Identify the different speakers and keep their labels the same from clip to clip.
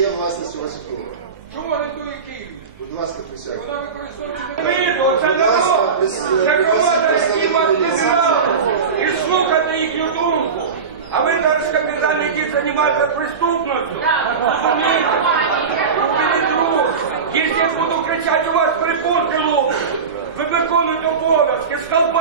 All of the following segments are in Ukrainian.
Speaker 1: є власністю Васюкова.
Speaker 2: Чому орендує Київ?
Speaker 1: Будь ласка, присядьте.
Speaker 2: Вона використовується Видно, це
Speaker 1: Будь ласка,
Speaker 2: народ, це команда, які вас. І слухайте їхню думку. А ви зараз капітан, який займається преступністю. Розумієте? Убили. Якщо я буду кричати, у вас припунки лопнуть. Ви виконуєте обов'язки, скалпатили,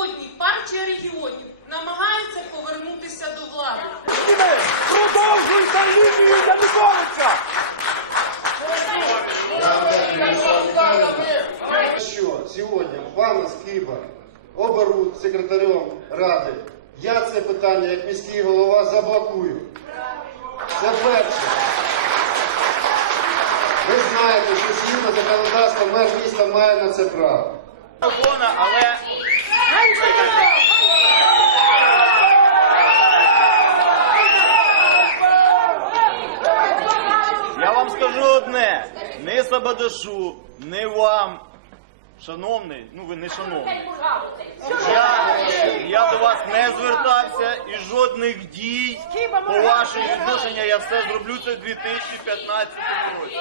Speaker 3: сьогодні партія регіонів намагається повернутися до влади.
Speaker 2: Продовжуйте лінію Януковича!
Speaker 1: Що сьогодні пана Скиба оберуть секретарем ради, я це питання як міський голова заблокую. Це перше. Ви знаєте, що згідно законодавства мер міста має на це право.
Speaker 4: Телефона, але я вам скажу одне: не Сабадашу, не вам, шановний, ну ви не шановний. Я, я до вас не звертався і жодних дій по вашому відношенню я все зроблю це в 2015 році.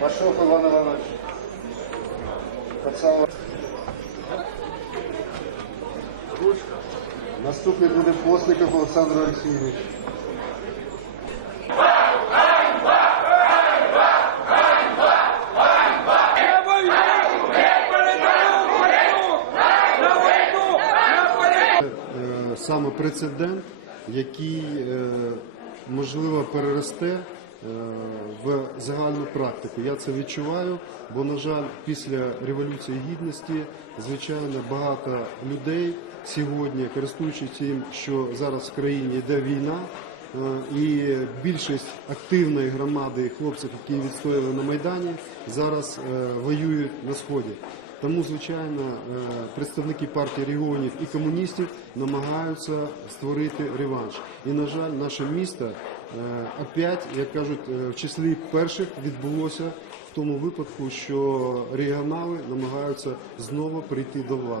Speaker 1: Пішов Іван Іванович. Пацан. Наступний буде Постников Олександр Олексійович.
Speaker 5: Е, саме прецедент, який е, можливо переросте е, в загальну практику. Я це відчуваю, бо, на жаль, після Революції Гідності, звичайно, багато людей сьогодні, користуючись тим, що зараз в країні йде війна, е, і більшість активної громади хлопців, які відстояли на Майдані, зараз е, воюють на сході. Тому, звичайно, е, представники партії регіонів і комуністів намагаються створити реванш. І, на жаль, наше місто опять, як кажуть, в числі перших відбулося в тому випадку, що регіонали намагаються знову прийти до влади.